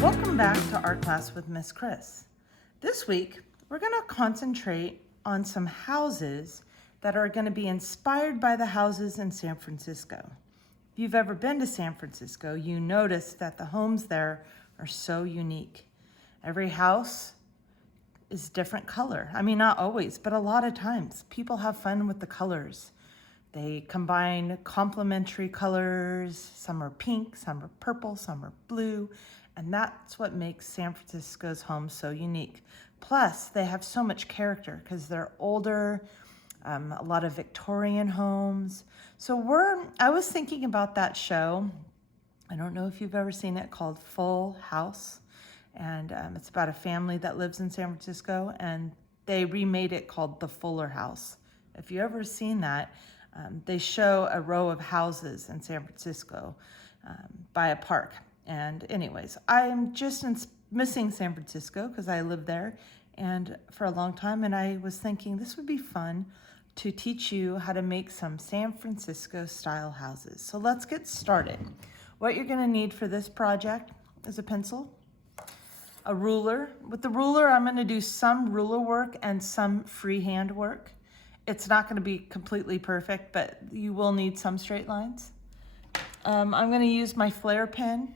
Welcome back to Art Class with Miss Kris. This week, we're going to concentrate on some houses that are going to be inspired by the houses in San Francisco. If you've ever been to San Francisco, you notice that the homes there are so unique. Every house is different color. I mean, not always, but a lot of times people have fun with the colors. They combine complementary colors. Some are pink, some are purple, some are blue, and that's what makes San Francisco's homes so unique. Plus, they have so much character because they're older, a lot of Victorian homes. So I was thinking about that show. I don't know if you've ever seen it, called Full House. And it's about a family that lives in San Francisco, and they remade it called The Fuller House. If you've ever seen that, they show a row of houses in San Francisco by a park. And anyways, I'm just missing San Francisco because I lived there and for a long time, and I was thinking this would be fun to teach you how to make some San Francisco style houses. So let's get started. What you're going to need for this project is a pencil, a ruler. With the ruler, I'm going to do some ruler work and some freehand work. It's not going to be completely perfect, but you will need some straight lines. I'm going to use my Flair pen,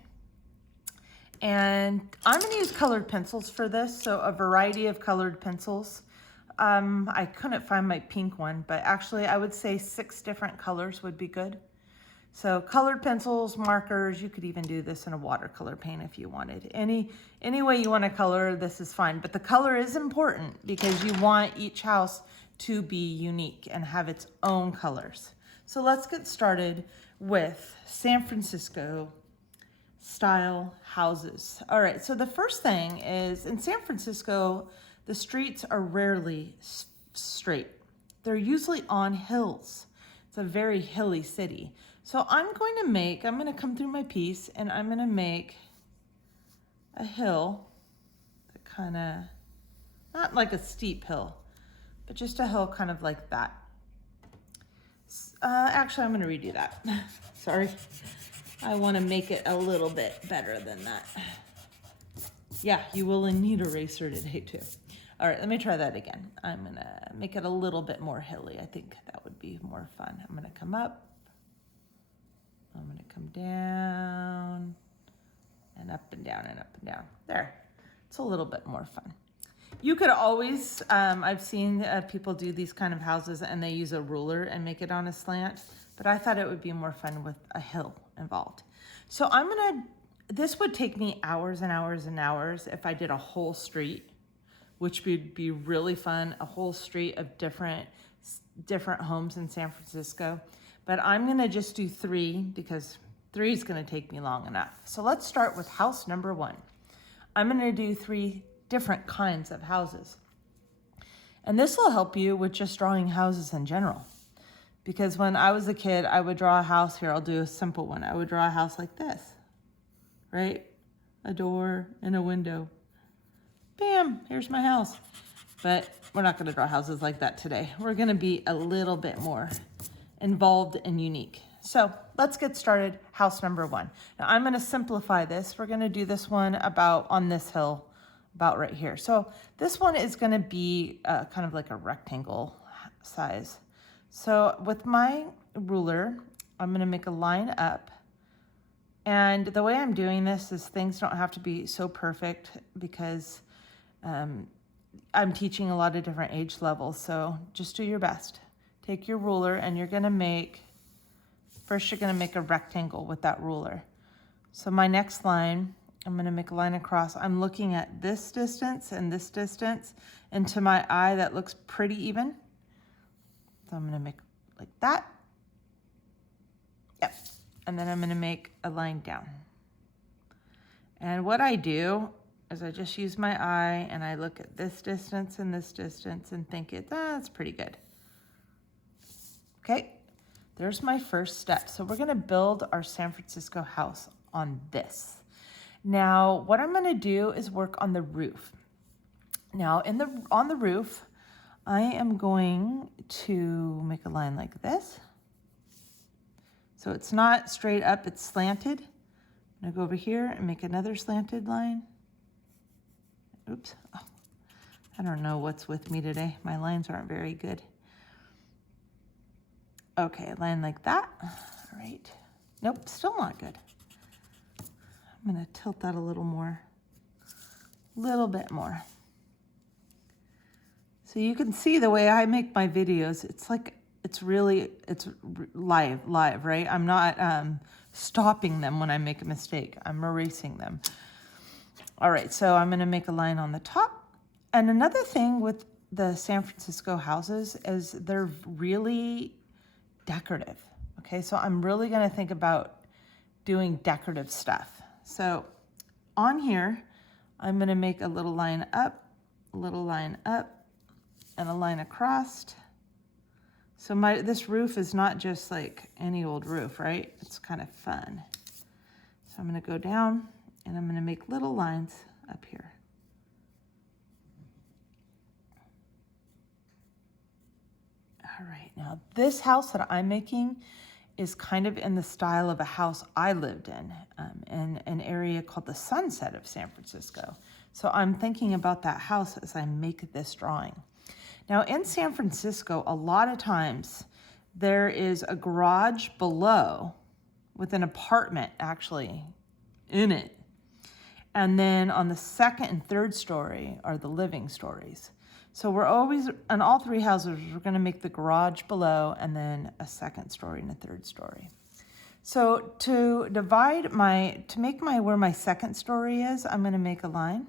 and I'm going to use colored pencils for this, so a variety of colored pencils. I couldn't find my pink one, but actually I would say 6 different colors would be good. So colored pencils, markers, you could even do this in a watercolor paint if you wanted. Any way you want to color, this is fine. But the color is important because you want each house to be unique and have its own colors. So let's get started with San Francisco style houses. All right, so the first thing is in San Francisco, the streets are rarely straight. They're usually on hills. It's a very hilly city. So I'm going to come through my piece and I'm going to make a hill that kind of, not like a steep hill, but just a hill kind of like that. Actually, I'm going to redo that. Sorry. I want to make it a little bit better than that. Yeah, you will need a eraser today too. All right, let me try that again. I'm going to make it a little bit more hilly. I think that would be more fun. I'm going to come up. I'm going to come down and up and down and up and down. There. It's a little bit more fun. You could always, I've seen people do these kind of houses and they use a ruler and make it on a slant, but I thought it would be more fun with a hill involved. So this would take me hours and hours and hours if I did a whole street, which would be really fun, a whole street of different homes in San Francisco. But I'm going to just do 3 because 3 is going to take me long enough. So let's start with house number 1. I'm going to do 3 different kinds of houses. And this will help you with just drawing houses in general. Because when I was a kid, I would draw a house here. I'll do a simple one. I would draw a house like this, right? A door and a window. Bam, here's my house. But we're not going to draw houses like that today. We're going to be a little bit more involved and unique. So let's get started. House number 1. Now I'm going to simplify this. We're going to do this one about on this hill, about right here. So this one is going to be kind of like a rectangle size. So with my ruler, I'm going to make a line up. And the way I'm doing this is things don't have to be so perfect because I'm teaching a lot of different age levels. So just do your best. Take your ruler and you're going to make a rectangle with that ruler. So my next line, I'm going to make a line across. I'm looking at this distance and this distance, and to my eye that looks pretty even. So I'm going to make like that. Yep. And then I'm going to make a line down. And what I do is I just use my eye and I look at this distance and think that's pretty good. Okay, there's my first step. So we're going to build our San Francisco house on this. Now, what I'm going to do is work on the roof. Now, on the roof, I am going to make a line like this. So it's not straight up, it's slanted. I'm gonna go over here and make another slanted line. Oops, oh, I don't know what's with me today. My lines aren't very good. Okay, a line like that, all right. Nope, still not good. I'm gonna tilt that a little more, little bit more. So you can see the way I make my videos, it's like, it's live, right? I'm not stopping them when I make a mistake. I'm erasing them. All right, so I'm gonna make a line on the top. And another thing with the San Francisco houses is they're really decorative, okay? So I'm really gonna think about doing decorative stuff. So on here, I'm gonna make a little line up, a little line up, and a line across. So this roof is not just like any old roof, right? It's kind of fun. So I'm gonna go down and I'm gonna make little lines up here. All right, now this house that I'm making is kind of in the style of a house I lived in an area called the Sunset of San Francisco. So I'm thinking about that house as I make this drawing. Now in San Francisco, a lot of times there is a garage below with an apartment actually in it. And then on the second and third story are the living stories. So we're always, in all three houses, we're gonna make the garage below and then a second story and a third story. So to make where my second story is, I'm gonna make a line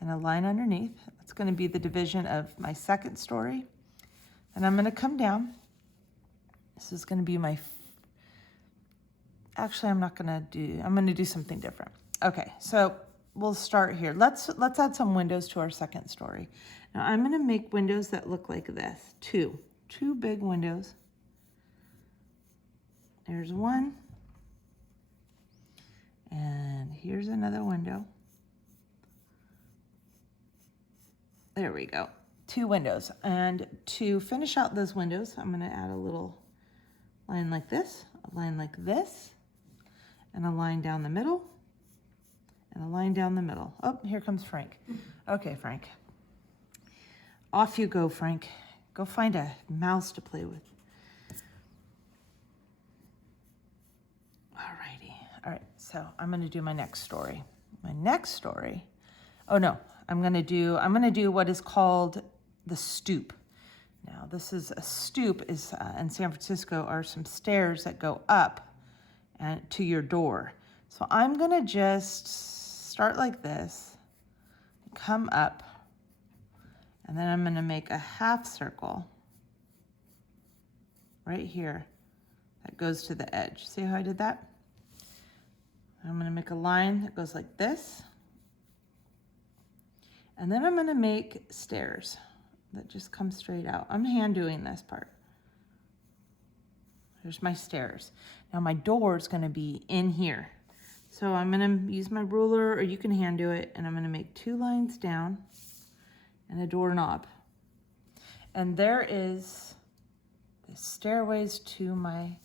and a line underneath. That's gonna be the division of my second story. And I'm gonna come down. This is gonna be actually I'm gonna do something different. Okay, so we'll start here. Let's add some windows to our second story. Now I'm gonna make windows that look like this, two big windows. There's one, and here's another window. There we go, 2 windows. And to finish out those windows, I'm gonna add a little line like this, a line like this, and a line down the middle, and a line down the middle. Oh, here comes Frank. Okay, Frank. Off you go, Frank. Go find a mouse to play with. Alrighty. All right, so I'm gonna do my next story. My next story, oh no, I'm gonna do what is called the stoop. Now this is a stoop in San Francisco are some stairs that go up and to your door. So I'm gonna just start like this, come up, and then I'm gonna make a half circle right here that goes to the edge. See how I did that? I'm gonna make a line that goes like this. And then I'm gonna make stairs that just come straight out. I'm hand doing this part. There's my stairs. Now my door is gonna be in here. So I'm gonna use my ruler, or you can hand do it, and I'm gonna make 2 lines down and a doorknob. And there is the stairways to my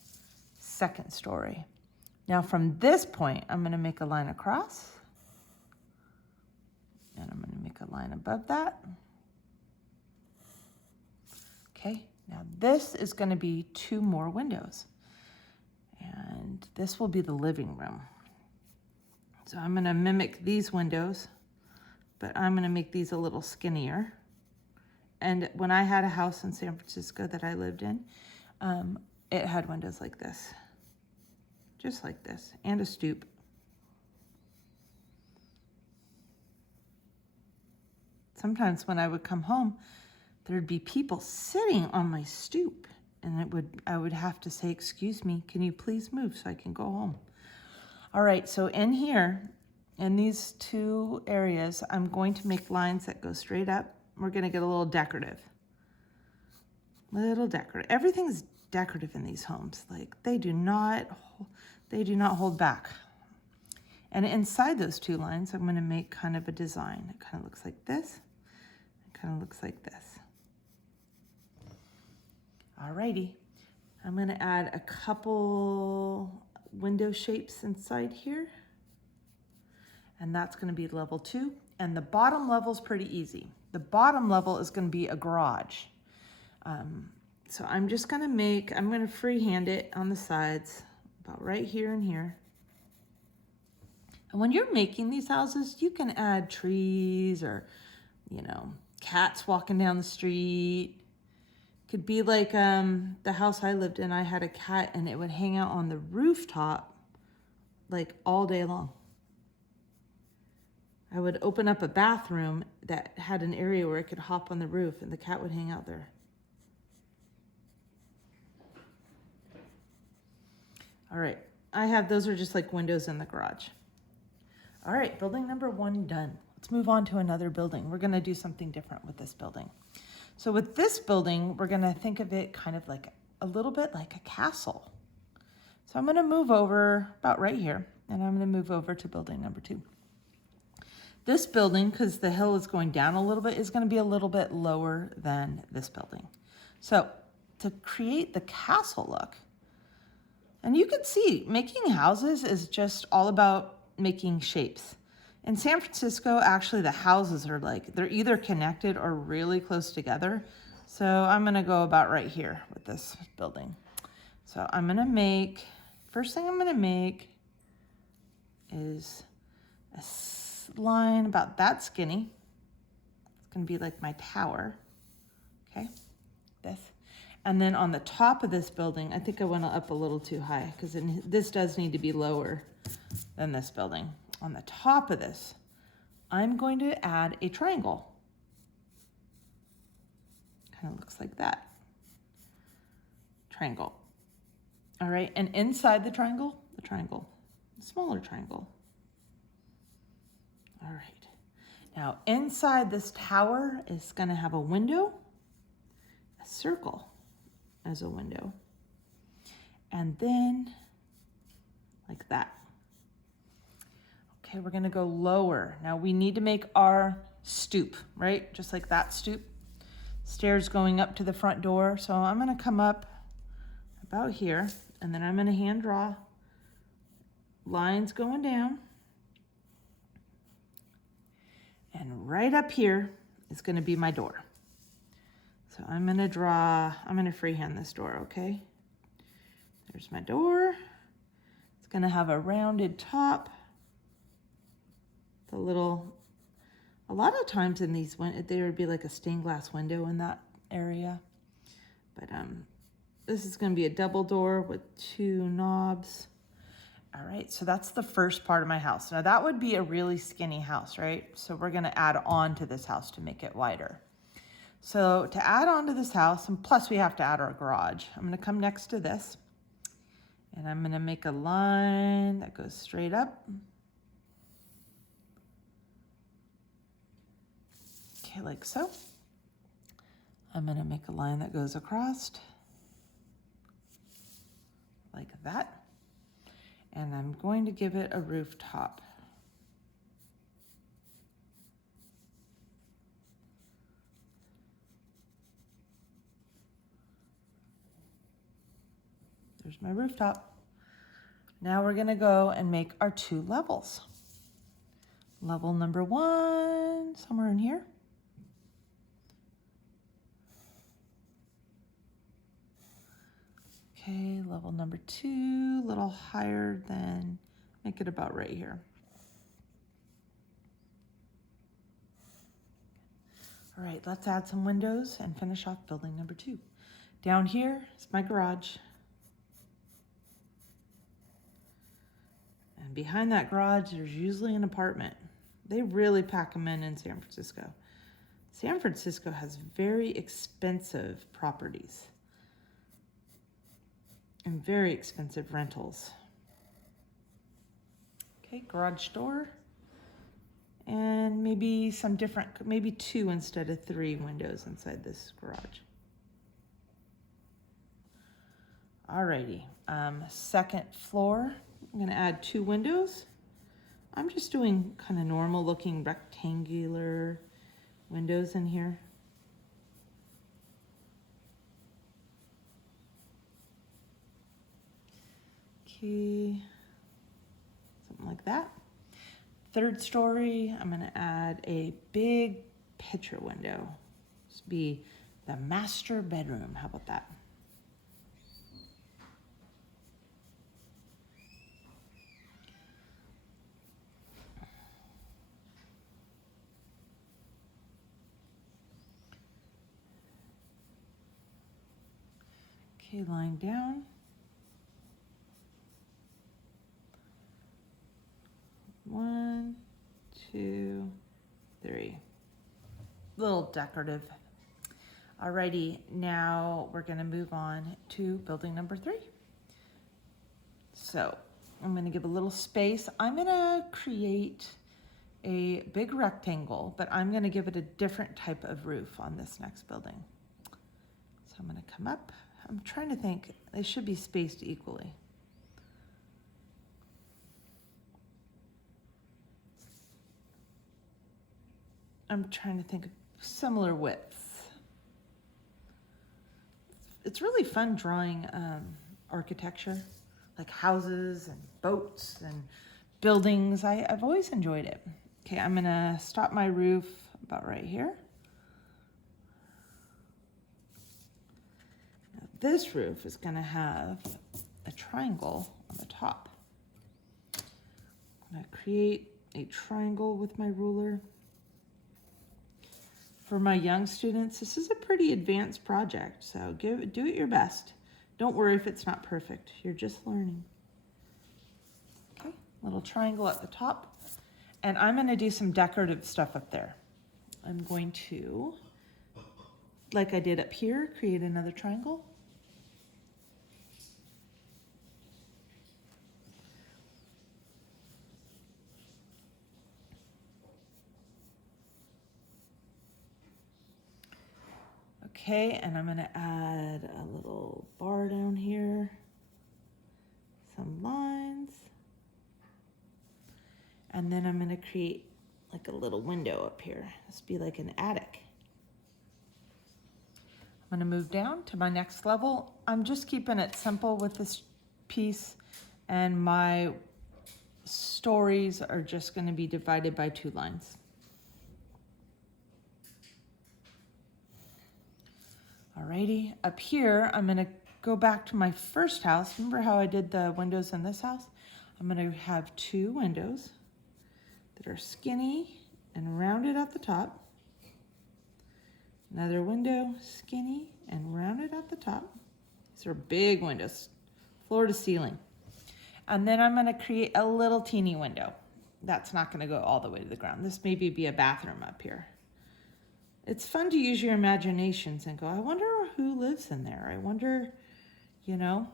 second story. Now from this point, I'm gonna make a line across, and I'm gonna make a line above that. Okay, now this is gonna be 2 more windows. And this will be the living room. So I'm gonna mimic these windows, but I'm gonna make these a little skinnier. And when I had a house in San Francisco that I lived in, it had windows like this, just like this, and a stoop. Sometimes when I would come home, there'd be people sitting on my stoop, and I would have to say, excuse me, can you please move so I can go home? All right, so in here, in these 2 areas, I'm going to make lines that go straight up. We're gonna get a little decorative. Little decorative. Everything's decorative in these homes. Like they do not hold back. And inside those 2 lines, I'm gonna make kind of a design. It kind of looks like this. It Kind of looks like this. Alrighty, I'm gonna add a couple window shapes inside here. And that's gonna be level 2. And the bottom level is pretty easy. The bottom level is gonna be a garage. So I'm just gonna I'm gonna freehand it on the sides, about right here and here. And when you're making these houses, you can add trees or, you know, cats walking down the street. Could be like the house I lived in, I had a cat and it would hang out on the rooftop like all day long. I would open up a bathroom that had an area where it could hop on the roof and the cat would hang out there. All right, those are just like windows in the garage. All right, building number 1 done. Let's move on to another building. We're gonna do something different with this building. So with this building, we're gonna think of it kind of like a little bit like a castle. So I'm gonna move over about right here, and I'm gonna move over to building number 2. This building, because the hill is going down a little bit, is gonna be a little bit lower than this building. So to create the castle look, and you can see making houses is just all about making shapes. In San Francisco, actually the houses are like, they're either connected or really close together. So I'm gonna go about right here with this building. So I'm gonna first thing I'm gonna make is a line about that skinny. It's gonna be like my tower, okay, this. And then on the top of this building, I think I went up a little too high because this does need to be lower than this building. On the top of this, I'm going to add a triangle. Kind of looks like that. Triangle. All right, and inside the triangle, a smaller triangle. All right, now inside this tower is gonna have a window, a circle as a window, and then like that. Okay, we're gonna go lower. Now we need to make our stoop, right? Just like that stoop. Stairs going up to the front door. So I'm gonna come up about here, and then I'm gonna hand draw lines going down. And right up here is gonna be my door. So I'm gonna freehand this door, okay? There's my door. It's gonna have a rounded top. A lot of times in these, there would be like a stained glass window in that area. But this is gonna be a double door with 2 knobs. All right, so that's the first part of my house. Now that would be a really skinny house, right? So we're gonna add on to this house to make it wider. So to add on to this house, and plus we have to add our garage, I'm gonna come next to this, and I'm gonna make a line that goes straight up. Okay, like so. I'm gonna make a line that goes across, like that. And I'm going to give it a rooftop. There's my rooftop. Now we're gonna go and make our 2 levels. Level number 1, somewhere in here. Okay, level number 2, a little higher than, make it about right here. All right, let's add some windows and finish off building number 2. Down here is my garage. And behind that garage, there's usually an apartment. They really pack them in San Francisco. San Francisco has very expensive properties and very expensive rentals. Okay, garage door. And maybe some different, maybe 2 instead of 3 windows inside this garage. Alrighty, second floor, I'm gonna add 2 windows. I'm just doing kind of normal looking rectangular windows in here. Okay, something like that. Third story, I'm gonna add a big picture window. This will be the master bedroom. How about that? Okay, line down. One, two, three. Little decorative. Alrighty, now we're gonna move on to building number 3. So I'm gonna give a little space. I'm gonna create a big rectangle, but I'm gonna give it a different type of roof on this next building. So I'm gonna come up. I'm trying to think, they should be spaced equally. I'm trying to think of similar widths. It's really fun drawing architecture, like houses and boats and buildings. I've always enjoyed it. Okay, I'm gonna stop my roof about right here. Now, this roof is gonna have a triangle on the top. I'm gonna create a triangle with my ruler. For my young students, this is a pretty advanced project, so do it your best. Don't worry if it's not perfect. You're just learning. Okay, little triangle at the top. And I'm gonna do some decorative stuff up there. I'm going to, like I did up here, create another triangle. Okay, and I'm gonna add a little bar down here, some lines, and then I'm gonna create like a little window up here. This will be like an attic. I'm gonna move down to my next level. I'm just keeping it simple with this piece, and my stories are just gonna be divided by 2 lines. Alrighty, up here, I'm gonna go back to my first house. Remember how I did the windows in this house? I'm gonna have 2 windows that are skinny and rounded at the top. Another window, skinny and rounded at the top. These are big windows, floor to ceiling. And then I'm gonna create a little teeny window. That's not gonna go all the way to the ground. This maybe be a bathroom up here. It's fun to use your imaginations and go, I wonder who lives in there. I wonder, you know,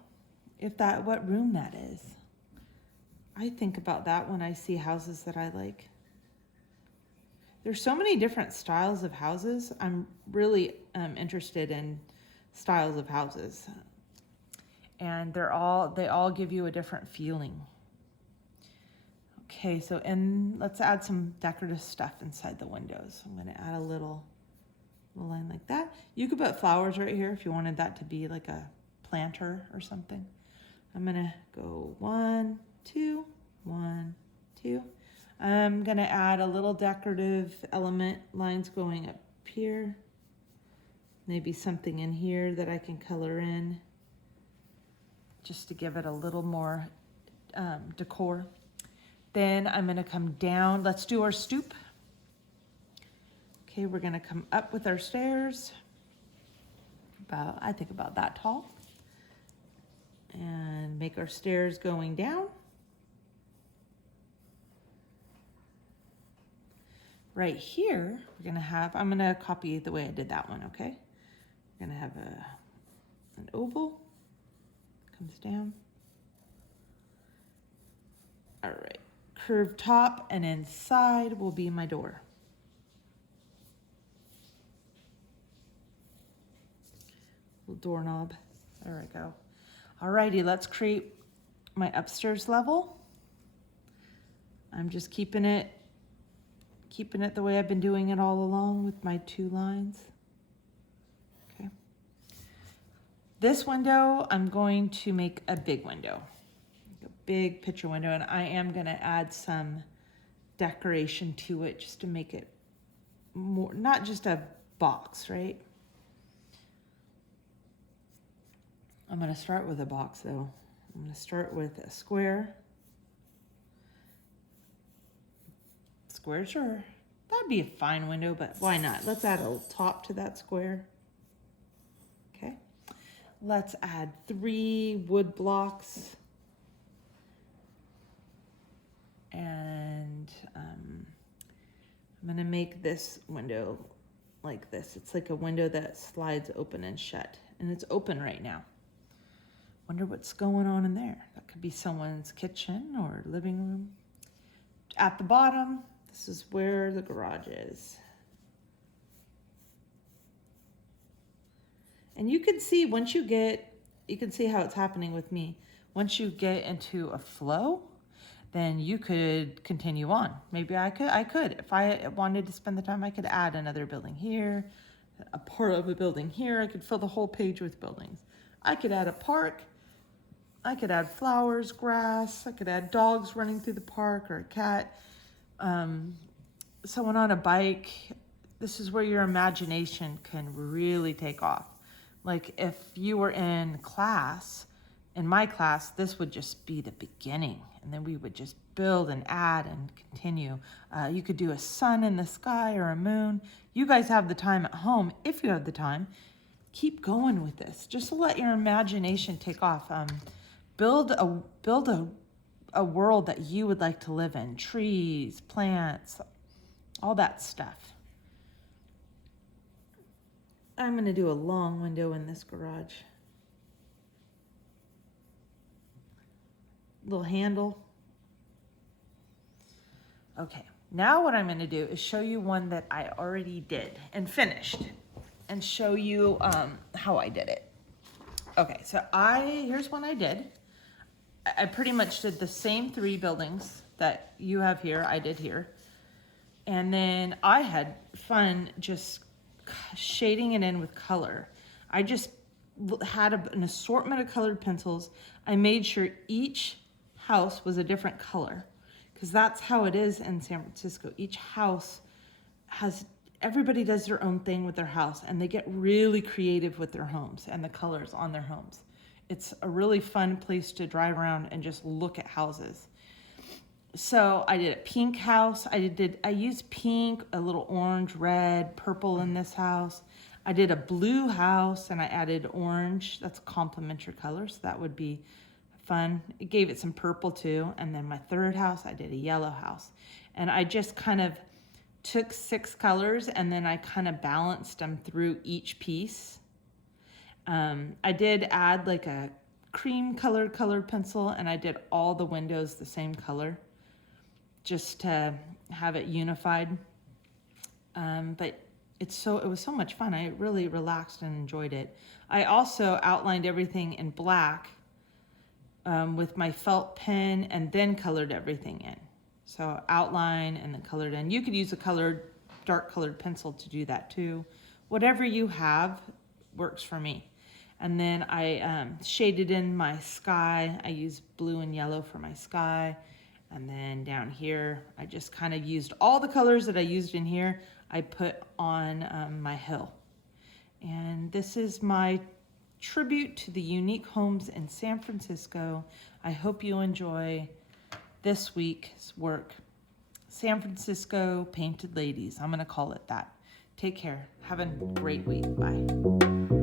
what room that is. I think about that when I see houses that I like. There's so many different styles of houses. I'm really interested in styles of houses. And they all give you a different feeling. Okay, so let's add some decorative stuff inside the windows. I'm gonna add a little line like that. You could put flowers right here if you wanted that to be like a planter or something. I'm gonna go 1, 2, 1, 2. I'm gonna add a little decorative element, lines going up here. Maybe something in here that I can color in just to give it a little more decor. Then I'm gonna come down. Let's do our stoop. Okay, we're gonna come up with our stairs, I think about that tall, and make our stairs going down. Right here, I'm gonna copy the way I did that one, okay? We're gonna have an oval, comes down. All right, curved top, and inside will be my door. Little doorknob, there we go. Alrighty, let's create my upstairs level. I'm just keeping it the way I've been doing it all along with my 2 lines. Okay. This window, I'm going to make a big window. big picture window, and I am going to add some decoration to it just to make it more, not just a box, right? I'm going to start with a box though. I'm going to start with a square. Square, sure. That'd be a fine window, but why not? Let's add a top to that square. Okay. Let's add 3 wood blocks. And I'm going to make this window like this. It's like a window that slides open and shut, and it's open right now. Wonder what's going on in there. That could be someone's kitchen or living room. At the bottom, this is where the garage is. And you can see once you can see how it's happening with me. Once you get into a flow, then you could continue on. Maybe I could. If I wanted to spend the time, I could add another building here, a part of a building here. I could fill the whole page with buildings. I could add a park. I could add flowers, grass. I could add dogs running through the park or a cat. Someone on a bike. This is where your imagination can really take off. Like if you were in class, in my class, this would just be the beginning. And then we would just build and add and continue. You could do a sun in the sky or a moon. You guys have the time at home. If you have the time, keep going with this. Just to let your imagination take off. Build a world that you would like to live in. Trees, plants, all that stuff. I'm going to do a long window in this garage. Little handle. Okay, now what I'm going to do is show you one that I already did and finished, and show you how I did it. Okay, so here's one I did. I pretty much did the same 3 buildings that you have here, I did here. And then I had fun just shading it in with color. I just had an assortment of colored pencils. I made sure each house was a different color, because that's how it is in San Francisco. Each house everybody does their own thing with their house, and they get really creative with their homes and the colors on their homes. It's a really fun place to drive around and just look at houses. So I did a pink house. I used pink, a little orange, red, purple in this house. I did a blue house and I added orange. That's a complementary color, so that would be fun. It gave it some purple too. And then my third house, I did a yellow house. And I just kind of took 6 colors and then I kind of balanced them through each piece. I did add like a cream colored pencil, and I did all the windows the same color just to have it unified. But it was so much fun. I really relaxed and enjoyed it. I also outlined everything in black with my felt pen and then colored everything in. So outline and then colored in. You could use a dark colored pencil to do that too. Whatever you have works for me. And then I shaded in my sky. I used blue and yellow for my sky. And then down here, I just kind of used all the colors that I used in here, I put on my hill. And this is my tribute to the unique homes in San Francisco. I hope you enjoy this week's work. San Francisco Painted Ladies. I'm going to call it that. Take care. Have a great week. Bye.